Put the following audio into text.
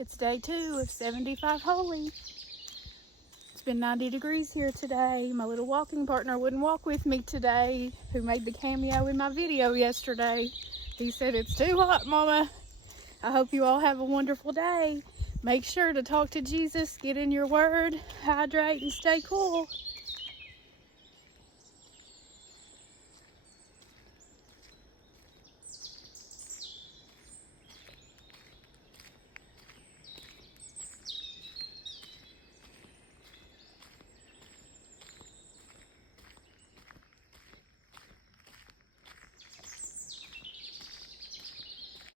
It's day 2 of 75 Holy. It's been 90 degrees here today. My little walking partner wouldn't walk with me today, who made the cameo in my video yesterday. He said, "It's too hot, Mama." I hope you all have a wonderful day. Make sure to talk to Jesus, get in your word, hydrate, and stay cool.